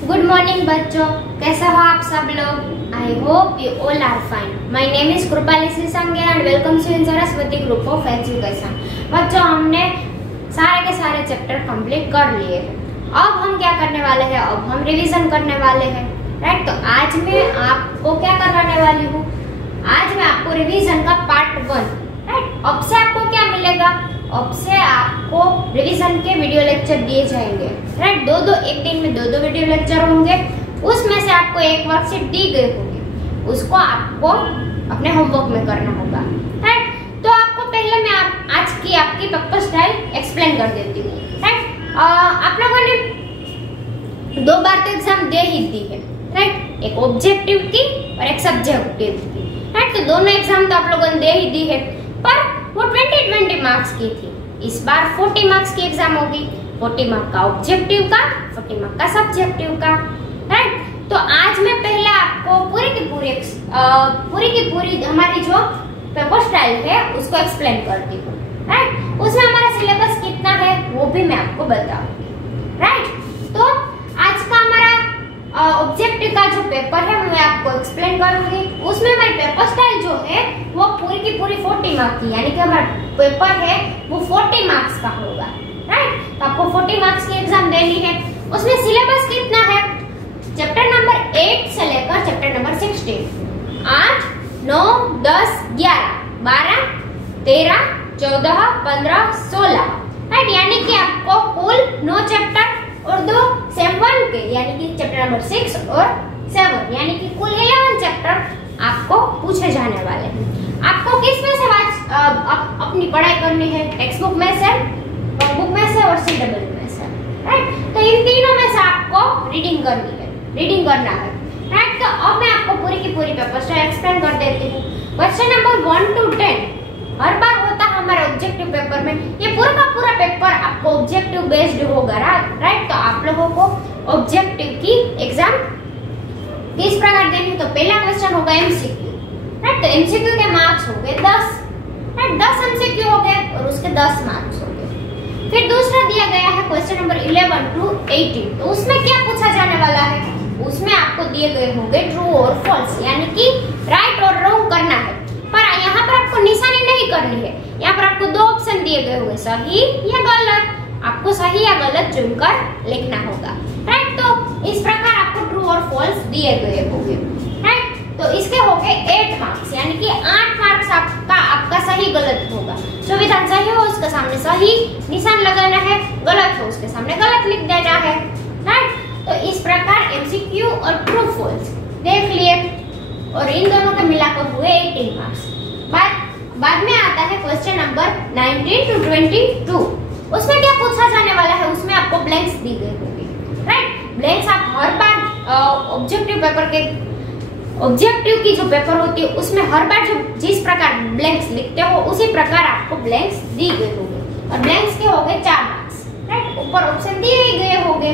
Good morning बच्चों, कैसे हो आप सब लोग? I hope you all are fine. My name is Kripali Sisange and welcome to in Saraswati group of education. बच्चों, हमने सारे के सारे चैप्टर कंप्लीट कर लिए हैं। अब हम क्या करने वाले हैं? अब हम रिवीजन करने वाले हैं, राइट? तो आज मैं आपको क्या करवाने वाली हूँ? आज मैं आपको रिवीजन का पार्ट 1, राइट? अब से आपको क्या मिलेगा? अब से आपको रिवीजन के वीडियो लेक्चर दिए जाएंगे, राइट? एक दिन में दो वीडियो लेक्चर होंगे। उसमें से आपको एक वर्कशीट दी गई होगी, उसको आपको अपने होमवर्क में करना होगा, राइट? तो आपको पहले मैं आज की आपकी पेपर स्टाइल एक्सप्लेन कर देती हूँ, राइट? आप लोगों ने 2 बार तो एग्जाम दे ही दी है, राइट? एक ऑब्जेक्टिव की और एक सब्जेक्टिव की, राइट? तो दोनों एग्जाम तो आप लोगों ने दे ही दी है, पर वो 20-20 मार्क्स की थी। इस बार 40 मार्क्स की एग्जाम होगी, 40 मार्क का ऑब्जेक्टिव का, 40 मार्क का सब्जेक्टिव का, राइट? तो आज मैं पहले आपको पूरी की पूरी हमारी जो पेपर स्टाइल है उसको एक्सप्लेन करती हूँ, राइट? उसमें हमारा सिलेबस कितना है वो भी मैं आपको बताऊंगी, राइट? तो आज का हमारा ऑब्जेक्टिव का जो पेपर है मैं आपको एक्सप्लेन करूंगी। उसमें हमारी पेपर स्टाइल जो है वो पूरी की पूरी 40 मार्क्स की, यानी कि हमारा पेपर है वो 40 मार्क्स का होगा, राइट? तो आपको 40 मार्क्स की एग्जाम देनी है। उसमें सिलेबस कितना है? चैप्टर नंबर 8 से लेकर चैप्टर नंबर 16, 8, 9, 10, 11, 12, 13, 14, 15, 16, राइट? यानी कि आपको कुल 9 चैप्टर और 2 सेम 1 के, यानी कि चैप्टर नंबर 6 और 7, यानी कि कुल 11 चैप्टर आपको पूछे जाने वाले हैं। आपको किस में से अपनी पढ़ाई करनी है? टेक्स्ट बुक में से, बुक में से और CW में से, राइट? तो इन तीनों में से आपको रीडिंग करना है, राइट? तो अब मैं आपको पूरी की पूरी पेपर स्टाइल एक्सप्लेन कर देती हूँ। क्वेश्चन नंबर 1 to 10 हर बार होता है हमारे ऑब्जेक्टिव पेपर में। ये पूरा का पूरा पेपर आपको ऑब्जेक्टिव बेस्ड होगा, राइट? तो आप लोगों को ऑब्जेक्टिव की एग्जाम किस प्रकार देनी? तो पहला क्वेश्चन होगा MCQ, राइट? तो MCQ के मार्क्स हो गए 10, राइट? 10 MCQ हो गए और उसके 10 मार्क्स हो गए। फिर दूसरा दिया गया है क्वेश्चन नंबर 11 to 18। तो उसमें क्या पूछा जाने वाला है? उसमें आपको दिए गए होंगे ट्रू और फॉल्स, यानी कि राइट और रॉन्ग करना है। पर यहाँ पर आपको निशानी नहीं करनी है। यहाँ पर आपको 2 ऑप्शन दिए गए होंगे, सही या गलत। आपको सही या गलत चुनकर लिखना होगा, राइट? तो इस प्रकार आपको ट्रू और फॉल्स दिए गए होंगे, राइट? तो इसके हो गए 8 मार्क्स, यानी कि 8 मार्क्स आपका सही गलत होगा। जो विधान सही हो उसके सामने सही निशान लगाना है, गलत हो उसके सामने गलत लिख देना है, राइट? तो इस प्रकार MCQ और ट्रू फॉल्स देख लिए और इन दोनों के मिलाकर हुए 18 मार्क्स। बाद में आता है क्वेश्चन नंबर 19 to 22। उसमें क्या पूछा जाने वाला है? उसमें आपको ब्लैंक्स दी गई होगी, राइट? ब्लैंक्स आप हर बार ऑब्जेक्टिव की जो पेपर होती है उसमें हर बार जो जिस प्रकार ब्लैंक्स लिखते हो उसी प्रकार आपको ब्लैंक्स दी गई होगी। और ब्लैंक्स के हो गए 4 मार्क्स, राइट? ऊपर ऑप्शन दिए ही गए होंगे,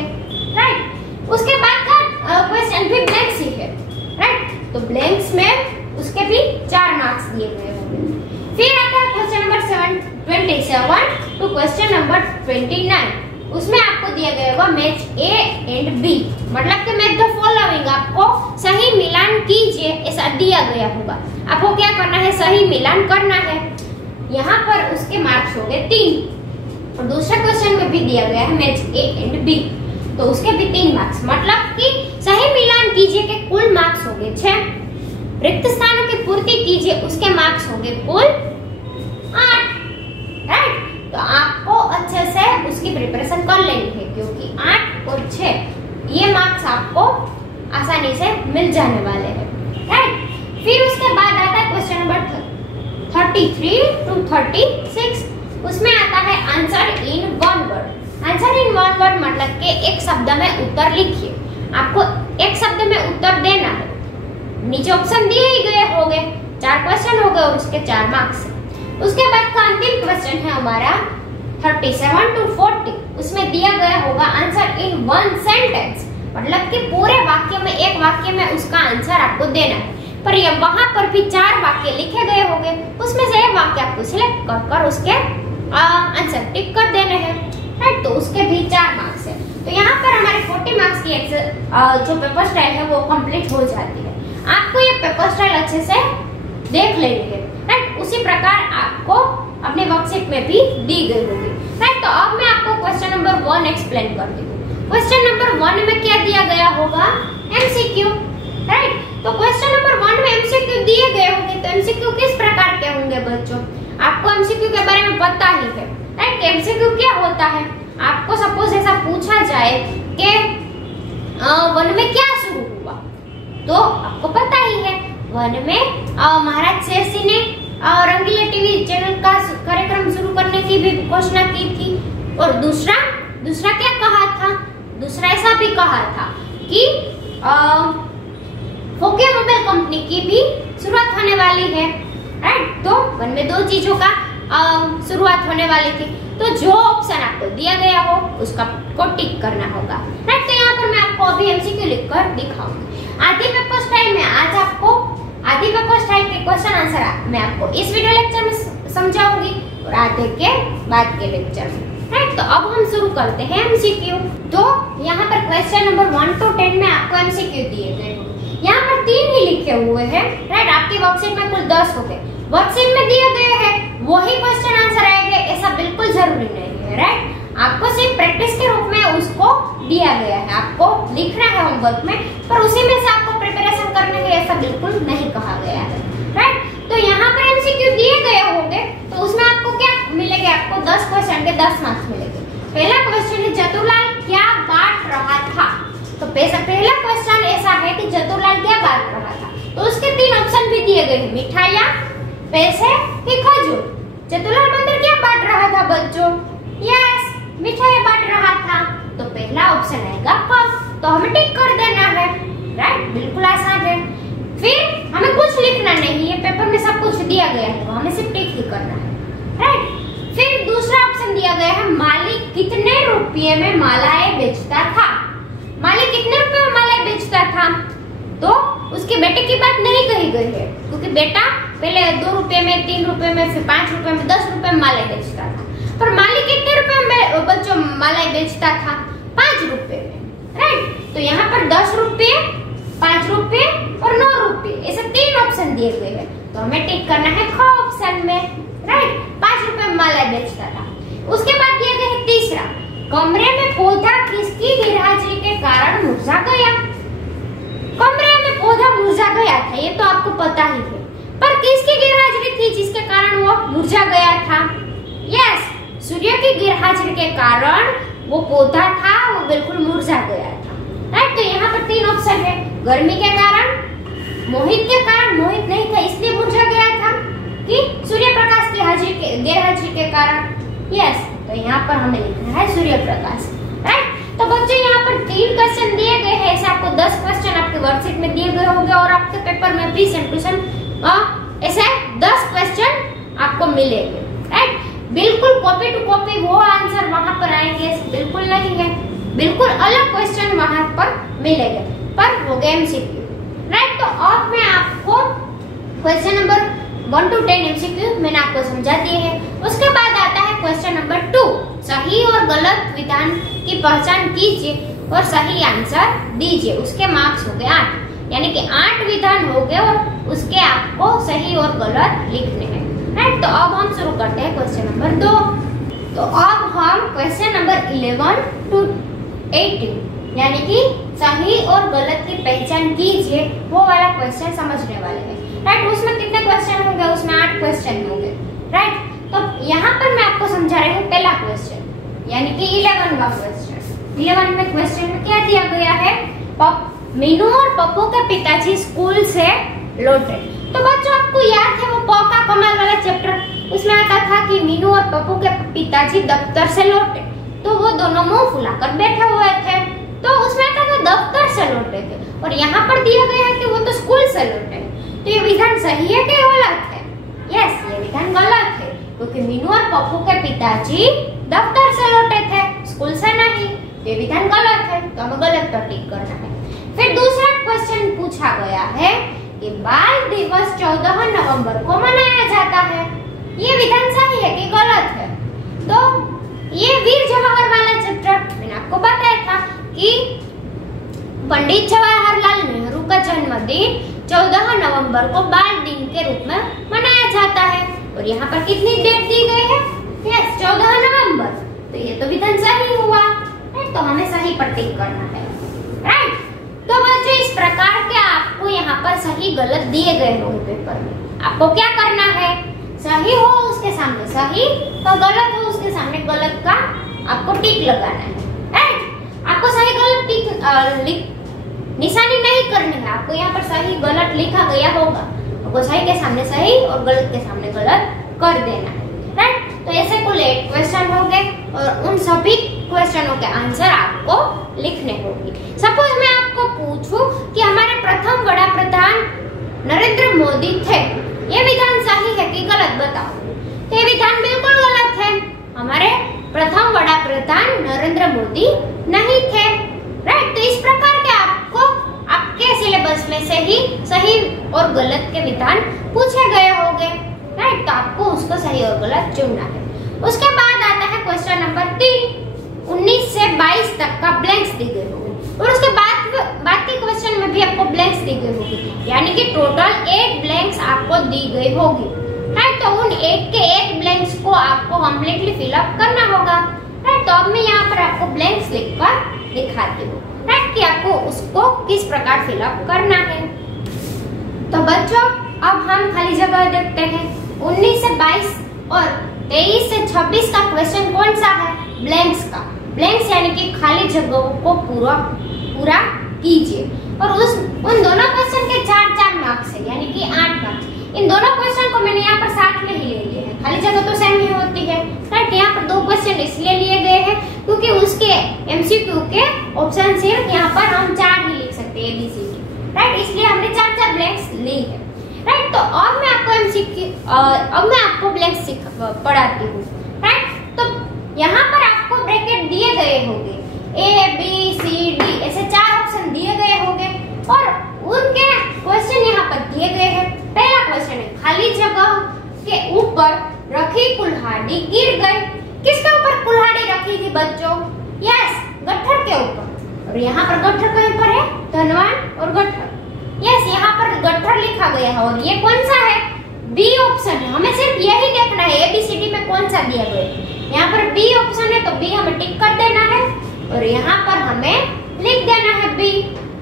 राइट? उसके बाद का क्वेश्चन भी ब्लैंक्स ही है, राइट? तो ब्लैंक्स में उसके भी 4 मार्क्स दिए गए होंगे। फिर आता है question number 27 to question number 29। उसमें आपको दिया गया होगा मैच A एंड B, मतलब कि मैच द फॉलोइंग, आपको सही मिलान कीजिए ऐसा दिया गया होगा। आपको क्या करना है? सही मिलान करना है। यहाँ पर उसके मार्क्स हो गए 3 और दूसरे क्वेश्चन में भी दिया गया है मैच A एंड B, तो उसके भी 3 मार्क्स, मतलब कि सही मिलान कीजिए के कुल मार्क्स हो गए 6। रिक्त स्थानों की पूर्ति कीजिए उसके मार्क्स हो गए कुल 8, राइट? तो आपको अच्छे से उसकी प्रिपरेशन कर लेनी है, क्योंकि 8 और 6 ये मार्क्स आपको आसानी से मिल जाने वाले हैं, राइट? फिर उसके बाद आता है क्वेश्चन नंबर 33 to 36। उसमें आता है answer in 1 word. Answer in 1 word मतलब के एक शब्द में उत्तर लिखिए। आपको एक शब्द में उत्तर देना है। नीचे ऑप्शन दिए ही गए होंगे, 4 क्वेश्चन हो गए और उसके 4 मार्क्स। उसके बाद का अंतिम क्वेश्चन है हमारा 37 to 40। उसमें दिया गया होगा आंसर इन 1 सेंटेंस, मतलब कि पूरे वाक्य में, एक वाक्य में उसका आंसर आपको देना है। पर ये वहां पर भी 4 वाक्य लिखे गए होंगे, उसमें से एक वाक्य आपको सिलेक्ट कर उसके आंसर टिक कर देने हैं, राइट? तो उसके भी 4 मार्क्स है। तो यहाँ पर हमारे 40 मार्क्स की जो पेपर स्टाइल है वो कंप्लीट हो जाती है। आपको ये पेपर स्टाइल अच्छे से देख लेनी है, राइट। उसी प्रकार आपको अपने वर्कशीट में भी दी गई होगी, राइट। तो अब मैं आपको क्वेश्चन नंबर 1 एक्सप्लेन करती हूँ। क्वेश्चन नंबर 1 में क्या दिया गया होगा? MCQ, right. तो क्वेश्चन नंबर 1 में एमसीक्यू दिए गए होंगे, तो एमसीक्यू किस प्रकार के होंगे बच्चों? आपको एमसीक्यू के बारे में पता ही है, राइट। एमसीक्यू क्या होता है? आपको सपोज ऐसा पूछा जाए कि 1 में क्या शुरू हुआ, तो आपको पता ही है 1 में महाराज शेरसिंह ने रंगीला टीवी चैनल का कार्यक्रम शुरू करने की भी घोषणा की थी। और दूसरा क्या कहा था? दूसरा ऐसा भी कहा था कि नोकिया मोबाइल कंपनी की भी शुरुआत होने वाली है, राइट। तो 1 में 2 चीजों का शुरुआत होने वाली थी। तो जो ऑप्शन आपको दिया गया हो उसका को टिक करना होगा, राइट। तो यहाँ पर मैं आपको अभी एमसीक्यू लिखकर दिखाऊंगी। आधी पेपर स्टाइल में आज आपको आधी पेपर स्टाइल के क्वेश्चन आंसर मैं आपको इस वीडियो लेक्चर में समझाऊंगी और आधे के बाद के लेक्चर में, राइट। तो अब हम शुरू करते हैं एमसीक्यू। तो यहाँ पर क्वेश्चन नंबर 1 to 10 में आपको एमसीक्यू दिए गए होंगे। यहाँ पर 3 ही लिखे हुए हैं, राइट। आपकी वर्कशीट में कुल 10 हो गए। वर्कशीट में दिए गए हैं वही क्वेश्चन आंसर आएंगे ऐसा बिल्कुल जरूरी नहीं है, राइट। आपको सिर्फ प्रैक्टिस के रूप में उसको दिया गया है, आपको लिखना है होमवर्क में, पर उसी में से आपको प्रिपरेशन करने के ऐसा बिल्कुल नहीं कहा गया है, राइट। तो यहाँ पर एमसीक्यू दिए गए होंगे, तो उसमें आपको क्या मिलेंगे? आपको 10 क्वेश्चन के 10 मार्क्स मिलेंगे। पहला क्वेश्चन है चतुरलाल क्या बांट रहा था? तो पहला क्वेश्चन ऐसा है कि चतुरलाल क्या बांट रहा था, तो उसके 3 ऑप्शन भी दिए गए हैं, मिठाइयाँ, पैसे कि खजूर। चतुरलाल मंदिर क्या बांट रहा था बच्चों? यस, मिठाइयाँ बांट रहा था। तो पहला ऑप्शन आएगा क, तो हमें टिक कर देना है, राइट। बिल्कुल आसान है। फिर हमें कुछ लिखना नहीं है, पेपर में सब कुछ दिया गया है, तो हमें सिर्फ टिक ही करना है, राइट। फिर दूसरा ऑप्शन दिया गया है मालिक कितने रुपये में मालाएं बेचता था? मालिक कितने रुपए में मालाएं बेचता था? तो उसके बेटे की बात नहीं कही गई है, क्योंकि बेटा पहले 2 रुपए में, 3 रुपए में, फिर 5 रुपए में, 10 रुपए में मालाएं बेचता था। पर मालिक कितने रुपए में बच्चों मालाएं बेचता था? 5 रुपए में, राइट। तो यहाँ पर 10 रुपए, 5 रुपए और 9 रुपए ऐसे 3 ऑप्शन दिए गए हैं, तो हमें टिक करना है ख ऑप्शन में, राइट। 5 रुपए में मालाएं बेचता था। उसके बाद दिया गया है तीसरा, कमरे में पौधा किसकी गैरहाजिरी के कारण मुरझा गया? कमरे में पौधा मुरझा गया था, ये तो आपको पता ही है, पर किसकी गैरहाजिरी थी जिसके कारण वो मुरझा गया था? यस, सूर्य की गैरहाजिरी के कारण वो पौधा था वो बिल्कुल मुरझा गया था, राइट। तो यहाँ पर 3 ऑप्शन है, गर्मी के कारण, मोहित के कारण, मोहित नहीं था इसलिए मुरझा गया था, कि सूर्य प्रकाश की गैरहाजिरी के कारण। यस, तो यहाँ पर हमें लिखना है सूर्य प्रकाश, राइट। तो बच्चों यहाँ पर 3 क्वेश्चन दिए गए हैं, ऐसे आपको 10 क्वेश्चन आपके वर्कशीट में दिए गए होंगे और आपके पेपर में भी सेम टू सेम ऐसे 10 क्वेश्चन आपको मिलेंगे, राइट। बिल्कुल कॉपी टू कॉपी वो आंसर वहां पर आएंगे बिल्कुल नहीं है, बिल्कुल अलग क्वेश्चन वहां पर मिलेंगे, पर वो एमसीक्यू, राइट। तो अब मैं आपको क्वेश्चन नंबर 1 to 10 एमसीक्यू मैंने आपको समझा दिए हैं। उसके बाद आता है क्वेश्चन नंबर 2, सही और गलत विधान की पहचान कीजिए और सही आंसर दीजिए। उसके मार्क्स हो गए 8, यानी कि 8 विधान हो गए और उसके आपको सही और गलत लिखने हैं, राइट। तो अब हम शुरू करते हैं क्वेश्चन नंबर 2। तो अब हम क्वेश्चन नंबर 11 to 18 यानी कि सही और गलत की पहचान कीजिए वो वाला क्वेश्चन समझने वाले हैं, राइट। उसमें कितने क्वेश्चन होंगे? उसमें 8 क्वेश्चन होंगे, राइट। तो यहाँ पर मैं आपको समझा रही हूँ पहला क्वेश्चन यानी कि 11वां क्वेश्चन। 11 में क्वेश्चन में क्या दिया गया है? मीनू और पप्पू के पिताजी स्कूल से लौटे। तो बच्चों आपको याद है वो प का कमाल वाला चैप्टर, उसमें आता था कि मीनू और पप्पू के पिताजी दफ्तर से लौटे, तो वो दोनों मुंह फुलाकर बैठे हुए थे, तो उसमें आता था दफ्तर से लौटे थे, और यहाँ पर दिया गया है कि वो तो स्कूल से लौटे। तो ये विधान सही है कि गलत है? यस, ये विधान गलत है, क्योंकि मीनू और पप्पू के पिताजी दफ्तर से लौटे थे, स्कूल से नहीं। ये विधान गलत है, तो हमें गलत पर टिक करना है। फिर दूसरा क्वेश्चन पूछा गया है कि बाल दिवस 14 नवंबर को मनाया जाता है। ये विधान सही है कि गलत है? तो ये वीर जवाहर वाला चैप्टर मैंने आपको बताया था कि पंडित जवाहरलाल नेहरू का जन्मदिन 14 नवंबर को बाल दिन के रूप में मनाया जाता है। और यहाँ पर कितनी डेट दी गई है? यस, 14 नवंबर। तो ये तो विधान सही हुआ, तो हमें सही पर टिक करना है, राइट। तो बच्चों इस प्रकार के आपको यहाँ पर सही गलत दिए गए होंगे पेपर में। आपको क्या करना है? सही हो उसके सामने सही और गलत हो उसके सामने गलत का आपको टिक लगाना है, राइट। आपको सही गलत टिक निशानी नहीं करनी है। आपको यहाँ पर सही गलत लिखा गया होगा, आपको सही के सामने सही और गलत के सामने गलत कर देना है, राइट। तो ऐसे कुल 8 क्वेश्चन हो गए और उन सभी क्वेश्चनों के आंसर आपको लिखने होंगे। सपोज मैं आपको पूछूं कि हमारे प्रथम वड़ा प्रधान नरेंद्र मोदी थे, ये विधान सही है कि गलत बताओ? तो ये विधान बिल्कुल गलत है। हमारे प्रथम वड़ा प्रधान नरेंद्र मोदी नहीं थे, राइट। तो इस प्रकार के आपको आपके सिलेबस में से ही सही और गलत के विधान पूछे गए होंगे, राइट। तो आपको उसको सही और गलत चुनना है। उसके बाद आता है क्वेश्चन नंबर 3, 19 से 22 तक का ब्लैंक्स दी गए होंगे और उसके बाद बाकी क्वेश्चन में भी आपको ब्लैंक्स दी गई होगी, यानी कि टोटल 8 ब्लैंक्स आपको दी गई होगी, राइट। तो उन 8 के 8 ब्लैंक्स को आपको कंप्लीटली फिलअप करना होगा, राइट। तो अब मैं यहाँ पर आपको ब्लैंक्स लिखकर दिखाती हूँ, राइट, कि आपको उसको किस प्रकार फिलअप करना है। तो बच्चों अब हम खाली जगह देखते हैं। 19 से 22 और 23 से 26 का क्वेश्चन कौन सा है? ब्लैंक्स का। ब्लैंक्स यानी कि खाली जगहों को पूरा कीजिए और उन दोनों क्वेश्चन के 4-4 मार्क्स है, यानी कि 8 मार्क्स। इन दोनों क्वेश्चन को मैंने यहाँ पर साथ में ही ले लिए हैं, खाली जगह तो सेम ही होती है, राइट। यहाँ पर 2 क्वेश्चन इसलिए लिए गए हैं क्योंकि उसके एमसीक्यू के ऑप्शन सिर्फ यहाँ पर हम 4 ही लिख सकते हैं, ABCD, राइट। इसलिए हमने 4-4 ब्लैंक्स ली है, राइट। तो अब मैं आपको एमसीक्यू अब मैं आपको ब्लैंक्स पढ़ाती हूँ, राइट। तो यहाँ पर आपको ब्रैकेट दिए गए होंगे, ABCD ऐसे 4 ऑप्शन दिए गए होंगे और उनके क्वेश्चन यहाँ पर दिए गए हैं। पहला क्वेश्चन है खाली जगह के ऊपर रखी कुल्हाड़ी गिर गई। किसके ऊपर कुल्हाड़ी रखी थी बच्चों? यस, गट्ठर के ऊपर। और यहाँ पर गट्ठर कहीं पर है, धनवान और गट्ठर। यस, यहाँ पर गट्ठर लिखा गया है और ये कौन सा है? बी ऑप्शन है। हमें सिर्फ यही देखना है ABCD में कौन सा दिया गया है। यहाँ पर बी ऑप्शन है तो बी हमें टिक कर देना है और यहाँ पर हमें लिख देना है बी,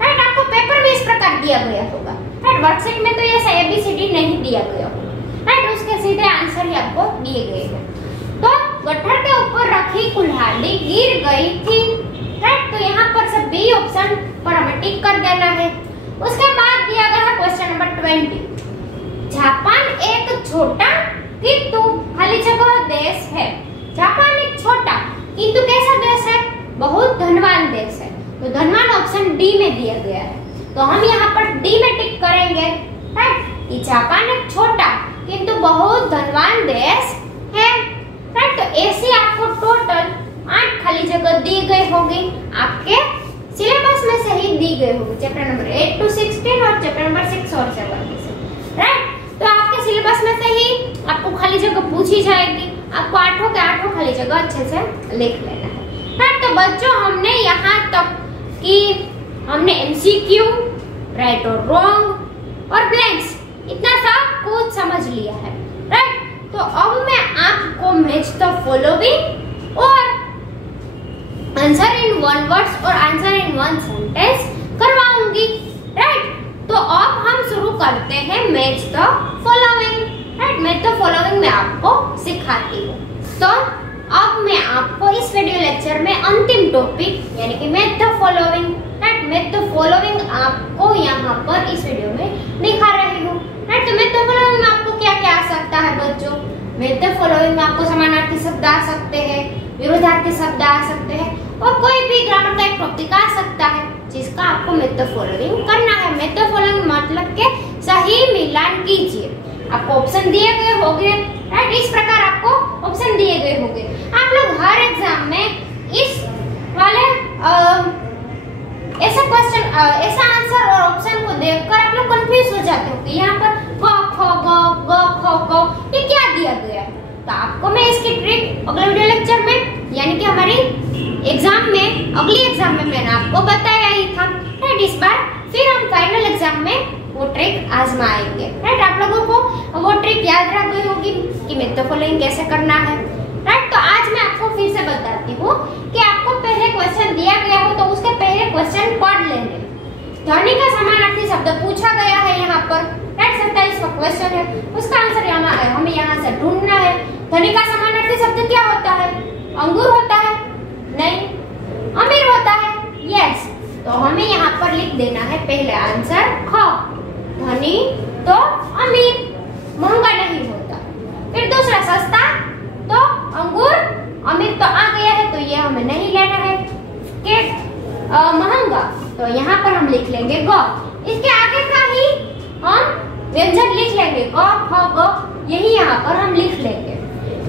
राइट। आपको पेपर में इस प्रकार दिया गया होगा, राइट। वर्कशीट में तो ये ABCD नहीं दिया गया होगा, राइट। उसके सीधे आंसर ही आपको दिए गए हैं। तो गट्ठर के ऊपर रखी कुल्हाड़ी गिर गई थी, राइट। तो यहाँ पर सब बी ऑप्शन पर हमें टिक कर देना है। उसके बाद दिया गया है क्वेश्चन नंबर 20। जापान एक छोटा किंतु खाली जगह देश है। जापान एक छोटा किंतु कैसा देश है? बहुत धनवान देश है। तो धनवान ऑप्शन डी में दिया गया है, तो हम यहाँ पर डी में टिक करेंगे, राइट, कि जापान एक छोटा किंतु बहुत धनवान देश है, राइट। तो ऐसे आपको टोटल 8 खाली जगह दी गई होगी, आपके सिलेबस में से ही दी गई होगी, चैप्टर नंबर 8 to 16 और चैप्टर नंबर 6 और 7 में से, राइट। तो आपके सिलेबस में से ही आपको खाली जगह पूछी जाएगी, आपको 8 के 8 खाली जगह अच्छे से लिख लेना है, राइट। तो बच्चों हमने यहाँ तक कि हमने MCQ, राइट और रॉन्ग और ब्लैंक्स इतना सब कुछ समझ लिया है, राइट। तो अब मैं आपको मैच द फॉलोइंग और आंसर इन 1 वर्ड्स और आंसर इन 1 सेंटेंस करवाऊंगी, राइट। तो अब हम शुरू करते हैं match the following, right. Match the following मैं आपको सिखाती हूँ। तो अब मैं आपको इस वीडियो लेक्चर में अंतिम टॉपिक यानी कि match the following, right, match the following आपको यहाँ पर इस वीडियो में दिखा रही हूँ, राइट। तो मैच द फॉलोइंग में आपको क्या क्या आ सकता है बच्चों? मैच द फॉलोइंग में आपको समानार्थी शब्द आ सकते हैं, विरोधार्थी शब्द आ सकते हैं और कोई भी ग्रामर का एक टॉपिक आ सकता है जिसका आपको मैच द फॉलोइंग करना है। मैच द फॉलोइंग मतलब के सही मिलान कीजिए। आपको ऑप्शन दिए गए होंगे, राइट। इस प्रकार आपको ऑप्शन दिए गए होंगे। आप लोग हर एग्जाम में इस वाले ऐसा क्वेश्चन ऐसा आंसर और ऑप्शन को देखकर आप लोग कंफ्यूज हो जाते हो कि यहाँ पर क ख ग ख ग ये क्या दिया गया है। तो आपको मैं इसकी ट्रिक अगले वीडियो लेक्चर में यानी कि हमारी एग्जाम में, अगली एग्जाम में मैंने आपको बताया ही था, राइट। इस बार फिर हम फाइनल एग्जाम में वो ट्रिक आजमाएंगे, राइट। आप लोगों को वो ट्रिक याद रह गई होगी कि मेथड फॉलोइंग कैसे करना है, राइट। तो आज मैं आपको फिर से बताती हूँ कि आपको पहले क्वेश्चन दिया गया हो तो उसके पहले क्वेश्चन पढ़ लेने। ध्वनि का समानार्थी शब्द पूछा गया है यहाँ पर, राइट। 27वां क्वेश्चन है, उसका आंसर हमें यहाँ से ढूंढना है। ध्वनि का समानार्थी शब्द क्या होता है? अंगूर होता है? नहीं। अमीर होता है? यस। तो हमें यहाँ पर लिख देना है पहले आंसर ख। ध्वनि तो अमीर, महंगा नहीं होता। फिर दूसरा सस्ता तो अंगूर, अमीर तो आ गया है तो ये हमें नहीं लेना है। महंगा तो यहाँ पर हम लिख लेंगे ग। इसके आगे का ही हम व्यंजन लिख लेंगे क ख ग, यही यहाँ पर हम लिख लेंगे।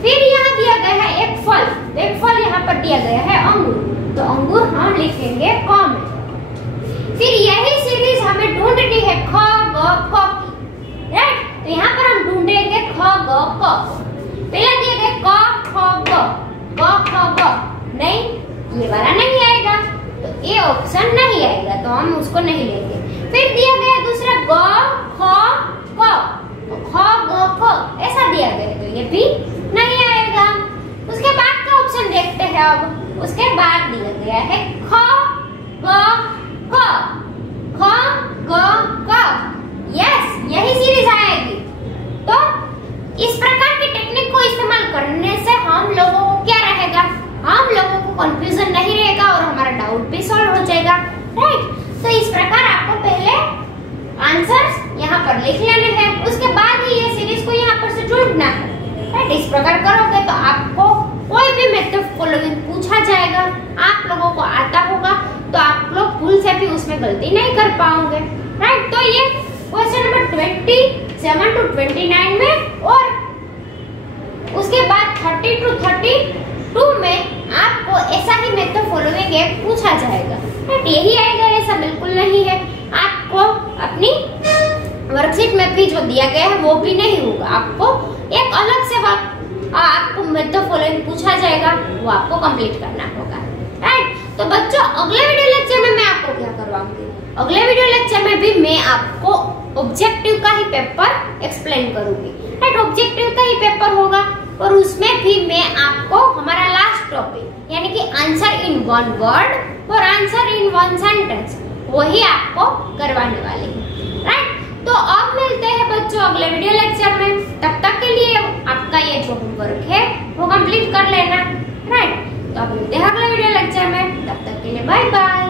फिर यहाँ दिया गया है एक फल, एक फल यहाँ पर दिया गया है अंगूर, तो अंगूर हम लिखेंगे क में। फिर यही सीरीज हमें ढूंढनी है ख ग क की, राइट। तो यहाँ पर हम ढूंढेंगे ख ग क। पहला दिया गया क ख ग, क ख ग, नहीं, ये वाला नहीं आएगा, तो ये ऑप्शन नहीं आएगा, तो हम उसको नहीं लेंगे। फिर दिया गया दूसरा ग ख क, तो ख ग क ऐसा दिया गया, तो ये भी नहीं आएगा। उसके बाद का ऑप्शन देखते हैं। अब उसके बाद दिया गया है ख ग क, ख ग क, यस, यही सीरीज आएगी। तो इस प्रकार की टेक्निक को इस्तेमाल करने से हम लोगों को क्या रहेगा, हम लोगों को कंफ्यूजन नहीं रहेगा और हमारा डाउट भी सॉल्व हो जाएगा, राइट। तो इस प्रकार आपको पहले आंसर्स यहाँ पर लिख लेने हैं, उसके बाद ही ये सीरीज को यहाँ पर से ढूंढना है, राइट। इस प्रकार करोगे तो आपको कोई भी मेथड फॉलोइंग पूछा जाएगा, आप लोगों को आता होगा तो आप लोग भूल से भी उसमें गलती नहीं कर पाओगे, राइट। तो ये क्वेश्चन नंबर 27 to 29 में और उसके बाद 30 to 32 में आपको ऐसा ही मेथड फॉलोइंग एक पूछा जाएगा, राइट। यही आएगा ऐसा बिल्कुल नहीं है। आपको अपनी वर्कशीट में भी जो दिया गया है वो भी नहीं होगा, आपको एक अलग से आपको मेथड फॉलोइंग पूछा जाएगा, वो आपको कंप्लीट करना होगा, राइट। तो बच्चों अगले वीडियो लेक्चर में मैं आपको क्या करवाऊंगी, अगले वीडियो लेक्चर में भी मैं आपको ऑब्जेक्टिव का ही पेपर एक्सप्लेन करूंगी, राइट। ऑब्जेक्टिव का ही पेपर होगा और उसमें भी मैं आपको हमारा लास्ट टॉपिक यानी कि आंसर इन वन वर्ड और आंसर इन वन सेंटेंस वही आपको करवाने वाली हूँ, राइट। तो अब मिलते हैं बच्चों अगले वीडियो लेक्चर में, तब तक के लिए आपका ये जो होमवर्क है वो कंप्लीट कर लेना, राइट। तो अब मिलते हैं अगले वीडियो लेक्चर में, तब तक के लिए बाय बाय।